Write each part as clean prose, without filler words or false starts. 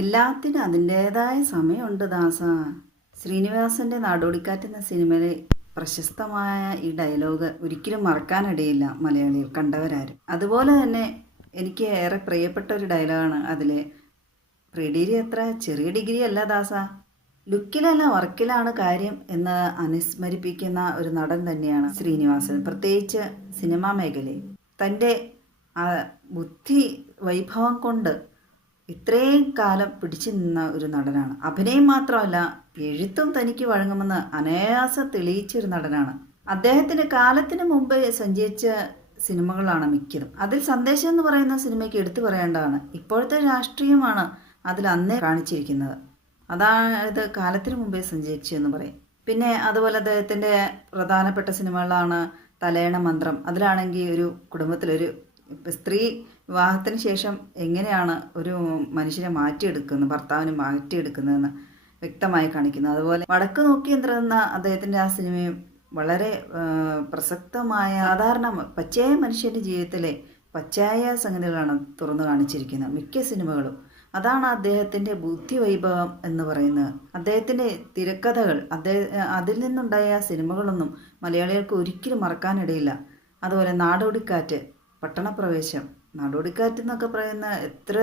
എല്ലാത്തിനും അതിൻ്റേതായ സമയമുണ്ട് ദാസ. ശ്രീനിവാസൻ്റെ നാടോടിക്കാറ്റ് എന്ന സിനിമയിലെ പ്രശസ്തമായ ഈ ഡയലോഗ് ഒരിക്കലും മറക്കാനിടയില്ല മലയാളികൾ കണ്ടവരാരും. അതുപോലെ തന്നെ എനിക്ക് ഏറെ പ്രിയപ്പെട്ട ഒരു ഡയലോഗാണ് അതിലെ, പ്രീ ഡിഗ്രി അത്ര ചെറിയ ഡിഗ്രി അല്ല ദാസ, ലുക്കിലല്ല വർക്കിലാണ് കാര്യം എന്ന് അനുസ്മരിപ്പിക്കുന്ന ഒരു നടൻ തന്നെയാണ് ശ്രീനിവാസൻ. പ്രത്യേകിച്ച് സിനിമാ മേഖലയിൽ തൻ്റെ ബുദ്ധി വൈഭവം കൊണ്ട് ഇത്രയും കാലം പിടിച്ചു നിന്ന ഒരു നടനാണ്. അഭിനയം മാത്രമല്ല, എഴുത്തും തനിക്ക് വഴങ്ങുമെന്ന് അനായാസം തെളിയിച്ചൊരു നടനാണ്. അദ്ദേഹത്തിൻ്റെ കാലത്തിന് മുമ്പ് സഞ്ചരിച്ച സിനിമകളാണ് മിക്കതും. അതിൽ സന്ദേശം എന്ന് പറയുന്ന സിനിമയ്ക്ക് എടുത്തു പറയേണ്ടതാണ്. ഇപ്പോഴത്തെ രാഷ്ട്രീയമാണ് അതിൽ അന്നേ കാണിച്ചിരിക്കുന്നത്. അതായത് കാലത്തിന് മുമ്പേ സഞ്ചരിച്ചു എന്ന് പറയും. പിന്നെ അതുപോലെ അദ്ദേഹത്തിൻ്റെ പ്രധാനപ്പെട്ട സിനിമകളാണ് തലയണ മന്ത്രം. അതിലാണെങ്കിൽ ഒരു കുടുംബത്തിലൊരു സ്ത്രീ വിവാഹത്തിന് ശേഷം എങ്ങനെയാണ് ഒരു മനുഷ്യനെ മാറ്റിയെടുക്കുന്നത്, ഭർത്താവിനെ മാറ്റിയെടുക്കുന്നതെന്ന് വ്യക്തമായി കാണിക്കുന്നു. അതുപോലെ വടക്ക് നോക്കിയന്ത്രം എന്ന അദ്ദേഹത്തിൻ്റെ ആ സിനിമയും വളരെ പ്രസക്തമായ സാധാരണ പച്ചയായ മനുഷ്യൻ്റെ ജീവിതത്തിലെ പച്ചയായ സംഗതികളാണ് തുറന്നു കാണിച്ചിരിക്കുന്നത് മിക്ക സിനിമകളും. അതാണ് അദ്ദേഹത്തിൻ്റെ ബുദ്ധി വൈഭവം എന്ന് പറയുന്നത്. അദ്ദേഹത്തിൻ്റെ തിരക്കഥകൾ, അതിൽ നിന്നുണ്ടായ സിനിമകളൊന്നും മലയാളികൾക്ക് ഒരിക്കലും മറക്കാനിടയില്ല. അതുപോലെ നാടോടിക്കാറ്റ്, പട്ടണപ്രവേശം, നാടോടിക്കാറ്റ് എന്നൊക്കെ പറയുന്ന എത്ര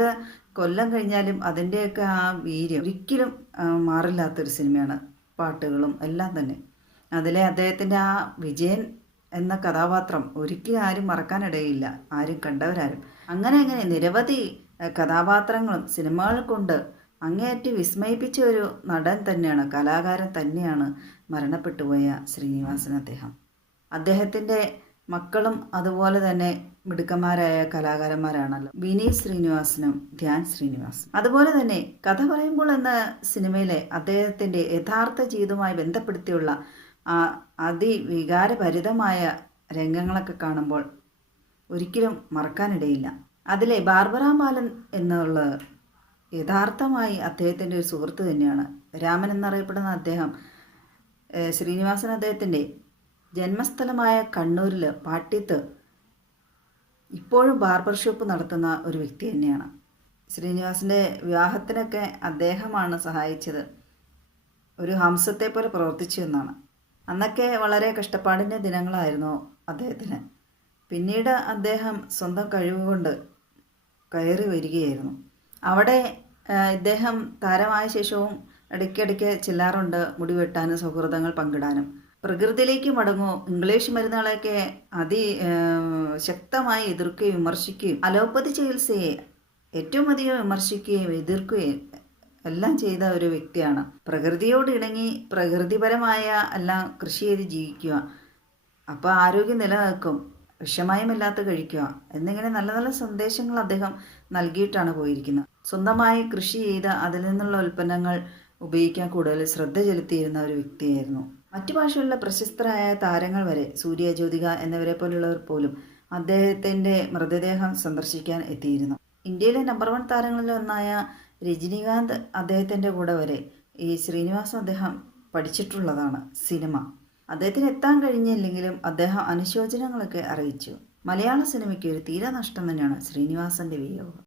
കൊല്ലം കഴിഞ്ഞാലും അതിൻ്റെയൊക്കെ ആ വീര്യം ഒരിക്കലും മാറില്ലാത്തൊരു സിനിമയാണ്. പാട്ടുകളും എല്ലാം തന്നെ. അതിലെ അദ്ദേഹത്തിൻ്റെ ആ വിജയൻ എന്ന കഥാപാത്രം ഒരിക്കലും ആരും മറക്കാനിടയില്ല, ആരും കണ്ടവരാരും. അങ്ങനെ നിരവധി കഥാപാത്രങ്ങളും സിനിമകൾ കൊണ്ട് അങ്ങേയറ്റം വിസ്മയിപ്പിച്ച ഒരു നടൻ തന്നെയാണ്, കലാകാരൻ തന്നെയാണ് മരണപ്പെട്ടു പോയ ശ്രീനിവാസൻ. അദ്ദേഹത്തിൻ്റെ മക്കളും അതുപോലെ തന്നെ മിടുക്കന്മാരായ കലാകാരന്മാരാണല്ലോ, വിനീത് ശ്രീനിവാസനും ധ്യാൻ ശ്രീനിവാസനും. അതുപോലെ തന്നെ കഥ പറയുമ്പോൾ എന്ന സിനിമയിലെ അദ്ദേഹത്തിൻ്റെ യഥാർത്ഥ ജീവിതവുമായി ബന്ധപ്പെടുത്തിയുള്ള അതിവികാരഭരിതമായ രംഗങ്ങളൊക്കെ കാണുമ്പോൾ ഒരിക്കലും മറക്കാനിടയില്ല. അതിലെ ബാർബറ ബാലൻ എന്നുള്ളത് യഥാർത്ഥമായി അദ്ദേഹത്തിൻ്റെ ഒരു സുഹൃത്ത് തന്നെയാണ്. രാമൻ എന്നറിയപ്പെടുന്ന അദ്ദേഹം, ശ്രീനിവാസൻ അദ്ദേഹത്തിൻ്റെ ജന്മസ്ഥലമായ കണ്ണൂരിൽ പാട്യത്ത് ഇപ്പോഴും ബാർബർ ഷോപ്പ് നടത്തുന്ന ഒരു വ്യക്തി തന്നെയാണ്. ശ്രീനിവാസൻ്റെ വിവാഹത്തിനൊക്കെ അദ്ദേഹമാണ് സഹായിച്ചത്. ഒരു ഹംസത്തെ പോലെ പ്രവർത്തിച്ചു എന്നാണ്. അന്നൊക്കെ വളരെ കഷ്ടപ്പാടിൻ്റെ ദിനങ്ങളായിരുന്നു അദ്ദേഹത്തിന്. പിന്നീട് അദ്ദേഹം സ്വന്തം കഴിവുകൊണ്ട് കയറി വരികയായിരുന്നു. അവിടെ ഇദ്ദേഹം താരമായ ശേഷവും ഇടയ്ക്കിടയ്ക്ക് ചെല്ലാറുണ്ട് മുടി വെട്ടാനും സൗഹൃദങ്ങൾ പങ്കിടാനും. പ്രകൃതിയിലേക്ക് മടങ്ങൂ, ഇംഗ്ലീഷ് മരുന്നുകളെയൊക്കെ ശക്തമായി എതിർക്കുകയും വിമർശിക്കുകയും അലോപ്പതി ചികിത്സയെ ഏറ്റവും അധികം വിമർശിക്കുകയും എതിർക്കുകയും എല്ലാം ചെയ്ത ഒരു വ്യക്തിയാണ്. പ്രകൃതിയോട് ഇണങ്ങി പ്രകൃതിപരമായ എല്ലാം കൃഷി ചെയ്ത് ജീവിക്കുക, അപ്പോൾ ആരോഗ്യം നിലനിൽക്കും, വിഷമയമില്ലാത്ത കഴിക്കുക എന്നിങ്ങനെ നല്ല നല്ല സന്ദേശങ്ങൾ അദ്ദേഹം നൽകിയിട്ടാണ് പോയിരിക്കുന്നത്. സ്വന്തമായി കൃഷി ചെയ്ത് അതിൽ നിന്നുള്ള ഉൽപ്പന്നങ്ങൾ ഉപയോഗിക്കാൻ കൂടുതൽ ശ്രദ്ധ ചെലുത്തിയിരുന്ന ഒരു വ്യക്തിയായിരുന്നു. മറ്റു ഭാഷകളിലെ പ്രശസ്തരായ താരങ്ങൾ വരെ, സൂര്യ, ജ്യോതിക എന്നിവരെ പോലുള്ളവർ പോലും അദ്ദേഹത്തിൻ്റെ മൃതദേഹം സന്ദർശിക്കാൻ എത്തിയിരുന്നു. ഇന്ത്യയിലെ നമ്പർ 1 താരങ്ങളിൽ ഒന്നായ രജനീകാന്ത് അദ്ദേഹത്തിൻ്റെ കൂടെ വരെ ഈ ശ്രീനിവാസൻ അദ്ദേഹം പഠിച്ചിട്ടുള്ളതാണ് സിനിമ. അദ്ദേഹത്തിന് എത്താൻ കഴിഞ്ഞില്ലെങ്കിലും അദ്ദേഹം അനുശോചനങ്ങളൊക്കെ അറിയിച്ചു. മലയാള സിനിമയ്ക്ക് ഒരു തീരാനഷ്ടം തന്നെയാണ് ശ്രീനിവാസൻ്റെ വിയോഗം.